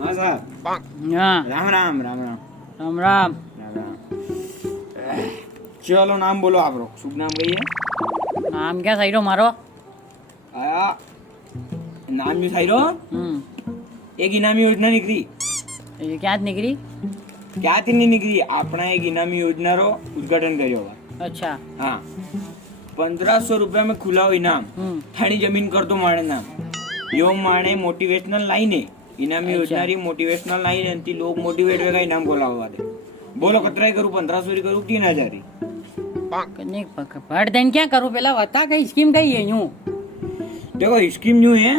हाँ साहब। हाँ राम राम राम राम राम राम। राम राम। चलो नाम बोलो आप लोग। शुभ नाम कहिए। नाम क्या सही रो मारो। आया नाम जो सही रहो। एक इनामी योजना निकली। ये क्या निकली? क्या थी नहीं निकली अपना एक इनामी योजना रो उद्घाटन करियो होगा। अच्छा। हाँ 1500 रुपया में खुला हो इनाम थानी जमीन कर दो माणे नाम यो माणे मोटिवेशनल लाइन है इनामी योजना री मोटिवेशनल लाइन है लोग मोटिवेट वेगा इनाम गोला हुआ दे बोलो कतराई करूँ 1500 करूँ 3000 भर देन क्या करूँ पहला बता कहीं स्कीम कही है यूं। देखो स्कीम यूं है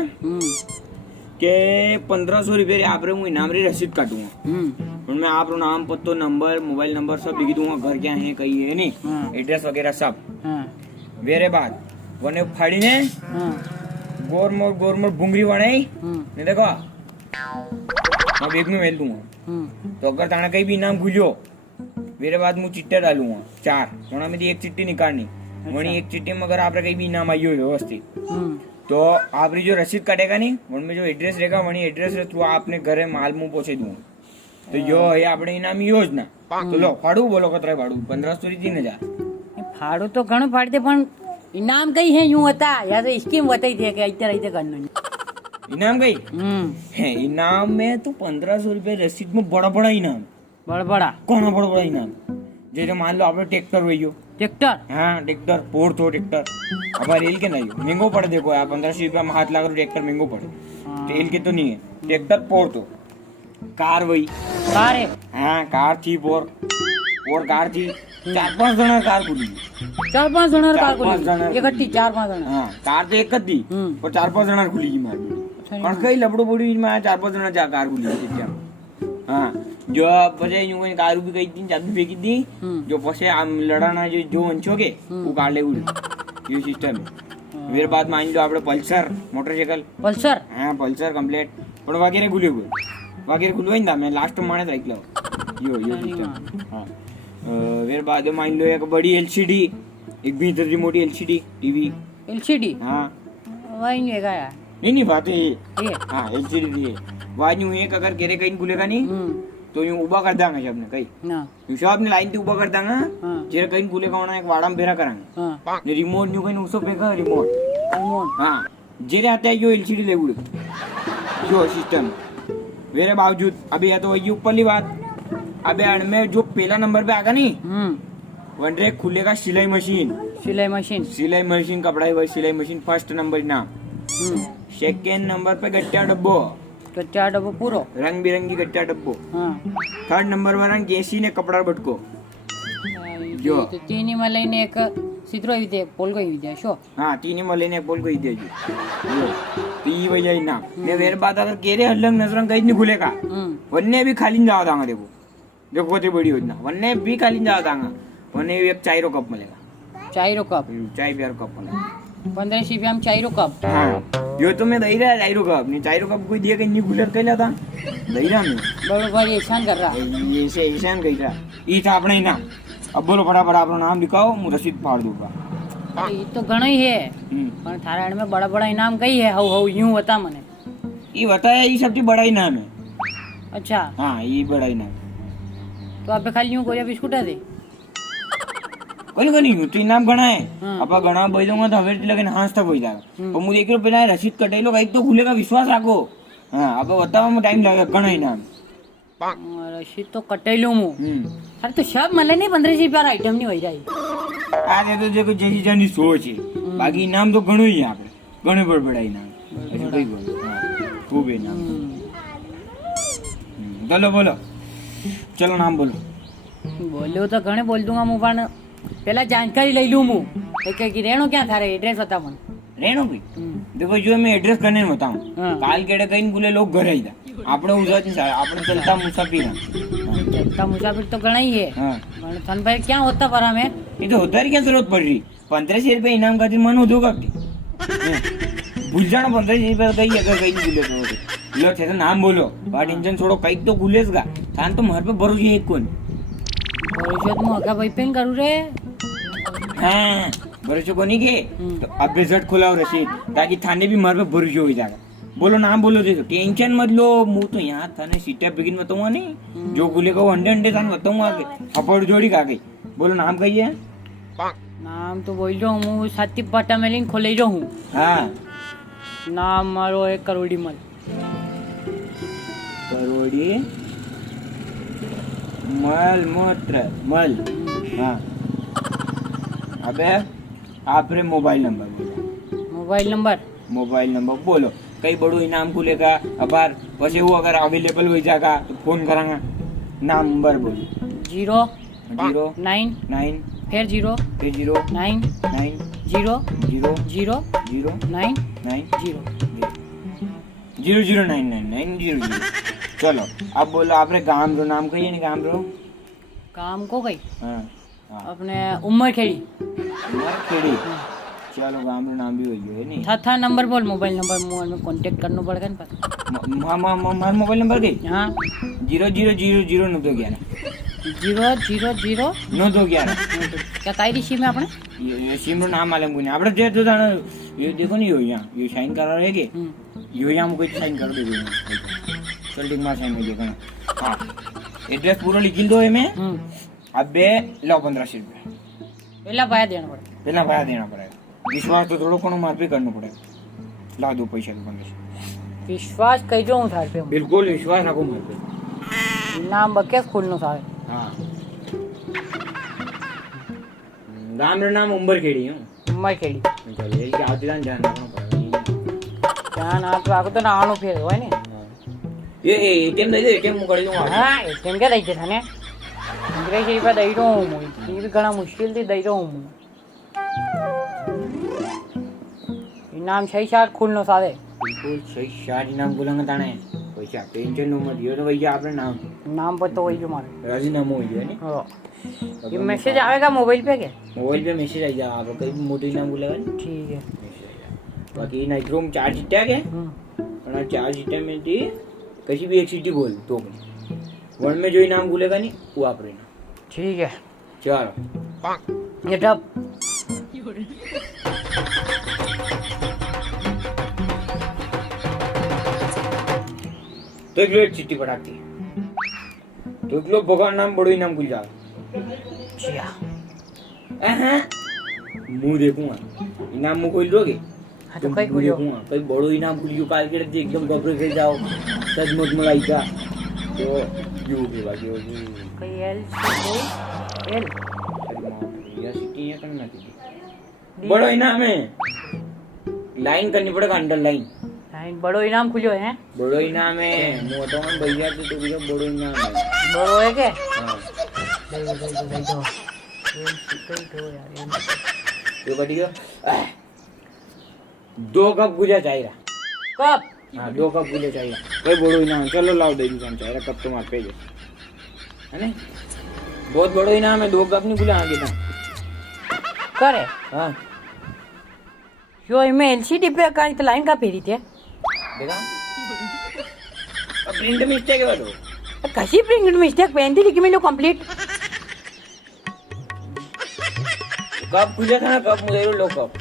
के 1500 रुपये आप रे मैं इनाम री रसीद काटूंगा उनमें आप नाम पत्तो नंबर मोबाइल नंबर सब लिख दूंगा घर क्या है कहीं है नहीं एड्रेस वगैरह सब वेरे बाद वने फाड़ी ने गोरमोर बुंगरी वणाई ने देखो मैं बेग में मेल दूंगा तो अगर ताना कहीं भी इनाम भूलियो मेरे बाद मैं चिट्टे डालूंगा 4 वना में एक चिट्ठी निकालनी वनी एक चिट्ठी में अगर आप कहीं भी इनाम आइयो व्यवस्थित तो आपकी जो रसीद कटेगा नहीं उनमें जो एड्रेस रहेगा वही एड्रेस रे थ्रू आपने घरे माल मुंह पहुंचे दूंगा तो यो है अपने इनामी योजना तो लो फाड़ू बोलो कतरा फाड़ू 1500 3000 फाड़ू तो घणो फाड़ते पण इनाम कई है यूं होता या तो स्कीम बताई थे कि इतना रहते करनो इनाम कई है इनाम में तो 1500 रुपए रसीद में बड़ा बड़ा इनाम बड़ा कौन बड़ा बड़ा इनाम जैसे मान लो आपने ट्रैक्टर वही ट्रैक्टर हाँ ट्रैक्टर पोर तो ट्रैक्टर अब रेल के नहीं महंगो पड़े देखो यार 1500 रुपया में हाथ लगा ट्रैक्टर महंगो पड़े रेल के तो नहीं है ट्रैक्टर पोर तो कार वही कार है हाँ कार थी पोर और कार थी 4-5 जना कार खुली 4-5 जना कार खुली इकट्ठी 4-5 जना हाँ कार तो एक थी और 4-5 जना खुली की मार पण कई लबड़ो बड़ी में 4-5 जना जा कार खुली थी हाँ जो પછી यूं कोई कार भी गई थी चाबी फेंकी थी जो પછી आम लड़ाना जो अंचोगे वो कार ले उड़ी ये सिस्टम है फिर बाद मान लो आपने पल्सर मोटरसाइकिल पल्सर हाँ पल्सर कंप्लीट पण वगैरह खुले हुए वगैरह खुलवाई ना मैं लास्ट में माने राख लो यो सिस्टम हाँ फिर बाद मान लो एक बड़ी एलसीडी एक भीतर की मोटी एलसीडी टीवी एलसीडी हाँ वही नहीं है यार नहीं बात है ये हाँ एलसीडी है वाज यूं एक अगर केरे कहीं खुलेगा नहीं तो यूं उबा कर देंगे जब ने कहीं ना यूं सब ने लाइन ते उबा कर देंगे जेरे कहीं खुलेगा वना एक वाड़ा में बेरा करांगे ने रिमोट न्यू कहीं उसो पेगा रिमोट हाँ जेरे आते हैं यो एलसीडी ले उड़े जो सिस्टम मेरे बावजूद अभी या तो ये ऊपरली बात अबे में जो पहला नंबर पे आगा नहीं वनरे खुलेगा सिलाई मशीन कपड़ा वही सिलाई मशीन फर्स्ट नंबर नाम सेकेंड नंबर पे गट्टा डब्बो पूरो रंग बिरंगी गट्टा डब्बो थर्ड नंबर पर गेसी ने कपड़ा बटको जो तीन मले ने एक सित्रो इते पोल को इते शो हां तीन मले ने पोल को इते जो पी भैया ना ने वेर बात अगर केरे हल्लंग नजरंग कहीं नहीं खुलेगा वन्ने भी खाली जाओ दांगा देखो ते बड़ी योजना वन्ने भी खाली जाओ दांगा वन्ने एक चायरो कप मिलेगा चाय प्यार कप मिलेगा 1500 रुपया में चायरो कप हाँ यो तो मैं दही रहा चायरो कप नहीं चायरो कप कोई दिया कहीं नहीं गुलर कैला था दही रहा मैं बड़ो भाई एहसान कर रहा ये से एहसान कही था ई था अपना इनाम अब बोलो फटाफट अपना नाम लिखाओ मैं रसीद फाड़ दूंगा ये तो घणो ही है पर थारा में बड़ा बड़ा इनाम कई है हाउ यूं बता मने ये बताया ये सबसे बड़ा इनाम है अच्छा हाँ ये बड़ा इनाम तो आप खाली यूं कोई बिस्कुट दे कोई नहीं तो इनाम घना है अब घना बोल दूंगा तो हवेली लगे हाथ तक हो जाएगा और मुझे एक रुपये रसीद कटेलो कहीं तो खुलेगा विश्वास रखो हाँ अब बताओ मैं टाइम लगेगा घना इनाम रसीद तो कटेलो मु अरे तो सब मले नहीं 1500 रुपया आइटम नहीं हो जाए आज तो देखो जैसी जानी सोच है बाकी इनाम तो घणो ही है आप घणे बड़ा इनाम ऐसे कोई बोलो खूब इनाम चलो बोलो चलो नाम बोलो तो घणे बोल दूंगा मु पण पहला जानकारी ले लूं मु कि रेणो क्या थारे एड्रेस बता मन रेणो भाई देखो जो मैं एड्रेस करने में बताऊं काल केड़े कहीं बोले लोग घर आई था आपने उजात नहीं आपने चलता मुसाफिर तो घणा ही है थन भाई क्या होता पर हमें ये तो होता है क्या जरूरत पड़ रही 1500 रुपये इनाम का दिन मन हो दोगा भूल जाना 1500 रुपये कहीं अगर कहीं भूले तो लो नाम बोलो बात टेंशन छोड़ो कहीं तो भूलेगा थान तो मार पे भरोसे है कौन भरोसे तुम अगा भाई पेन करू रे हाँ भरोसे को नहीं के तो अब रिजल्ट खुलाओ रसीद ताकि थाने भी मार पे भरोसे हो जाएगा बोलो नाम बोलो दे टेंशन मत लो मुंह तो यहाँ था ने सीटा बिगिन बताऊंगा नहीं जो खुलेगा वो अंडे अंडे थान बताऊंगा आगे हपड़ जोड़ी का गई बोलो नाम कहिए નામ તો બોલ રહ્યો હું સાથી પાટા મેલીને ખોલાઈ રહ્યો હું हाँ નામ મારો એક કરોડી મલ करोड़ी मल मूत्र मल हाँ अबे आपरे मोबाइल नंबर बोलो कई बड़ो इनाम को लेगा अबार वैसे वो अगर अवेलेबल हो जाएगा तो फोन करांगा नंबर बोलो 0 फिर 0 9 0 0 9 00999 चलो अब बोलो आपने गांव रो नाम कहिए ना गांव रो काम को गई हाँ अपने उम्र खेड़ी खेड़ी चलो गांव रो नाम भी वही है नहीं था नंबर बोल मोबाइल नंबर में कांटेक्ट करना पड़ेगा ना मार मोबाइल नंबर गई हाँ 0000 9 2 11 000 9 2 11 क्या काई दी सिम है अपने ये सिम रो नाम मालूम नहीं આપણે જે તો જાણે ये देखो नहीं यो यहाँ ये साइन करा रहे के यो यहाँ मुझे साइन कर दे चल ठीक मार साइन में देखो हाँ एड्रेस पूरा लिख दो में अबे लो 1500 रुपये पहला पाया देना पड़ेगा विश्वास तो थोड़ा कोनो मार पे करना पड़ेगा ला दो पैसा तो 1500 विश्वास कई जो हूँ थार पे बिल्कुल विश्वास रखो मार पे नाम बके खोलनो सारे हाँ गांव रो नाम उम्बर खेड़ी हूँ उम्र खेड़ी चलो ये आते जानना पड़ेगा जान आप आको तो नानो फिर होय ने ये एटीएम दे दे एटीएम मुकड़ी दूंगा हां एटीएम के दई दे थाने इंद्रे के पे दई रो हूं ये भी घणा मुश्किल थी दई रो हूं इनाम 6-7 खुलनो सारे बिल्कुल 6-7 इनाम बोलेंगे ताने पैसा टेंशन नो मत ये तो भैया आपने नाम पर तो वही जो मारे राजीनामा हो गया नहीं हां ये मैसेज आएगा मोबाइल पे क्या मोबाइल पे मैसेज आ जाएगा आप कहीं मोटी नाम बोलेगा ठीक है बाकी नाइट रूम 4 सीटा के और 4 सीटा में थी किसी भी एक सीटी बोल तो वन में जो इनाम बोलेगा नहीं वो आप रहना ठीक है चलो ये डब तो एक लोग चिट्ठी पटाती है तो एक लोग भगवान नाम बड़ो इनाम भूल जाओ मुंह देखूंगा इनाम मुंह खोल दोगे तो कई खोलो कई बड़ो इनाम खुल यू काल के रख दे एकदम गबरे के जाओ सचमुच मलाई का तो यू के बाकी हो कई एल या सिटी है करना चाहिए बड़ो इनाम है लाइन करनी पड़ेगा अंडरलाइन लाइन बड़ो इनाम खुलो है बड़ो इनाम है मुंह तो हम भैया तो भैया बड़ो इनाम है बड़ो है के हां दो ये बढ़िया 2 कप गुजा चाहिए कब हाँ 2 कप गुजा चाहिए कोई बड़ो इनाम चलो लाओ दे दुकान चाहिए कप तो मार पे है ना बहुत बड़ो इनाम है 2 कप नहीं गुजा आगे था करे हाँ यो इमे एलसीडी पे का तो लाइन का फेरी थे देखा प्रिंट मिस्टेक है वो कशी प्रिंट मिस्टेक पेंटी लिखी मिलो कंप्लीट कप गुजा था ना कप मुझे लो कप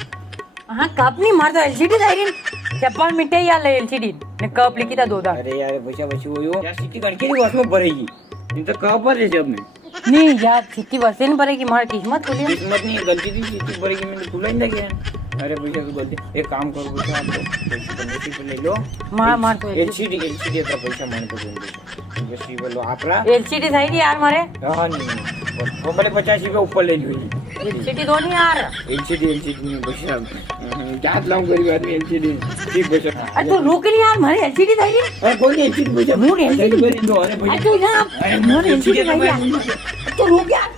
हाँ कप नहीं मारता एलसीडी जाएगी चप्पल मिटे या ले एलसीडी ने कप लिखी था 2 दा अरे यार पैसा बची वो यार सिटी करके नहीं उसमें भरेगी नहीं तो कप पर है जब में नहीं यार सिटी वैसे नहीं भरेगी हमारी किस्मत खुली किस्मत नहीं गलती थी सिटी भरेगी मैंने खुला ही नहीं किया अरे भैया तो गलती एक काम करो बेटा आप पैसे ले लो मार तो एलसीडी का पैसा मान को दूंगी जैसे बोलो आपरा एलसीडी जाएगी यार मारे हां नहीं वो बड़े 50 रुपए ऊपर ले ली एलसीडी दो नहीं यार एलसीडी में पैसा क्या लाऊं गरीब आदमी एलसीडी ठीक पैसा अरे तो रोक नहीं यार मारे एलसीडी जाएगी अरे कोई नहीं एलसीडी पैसा मूड एलसीडी दो अरे भैया अरे तो यार अरे मूड एलसीडी तो रोक यार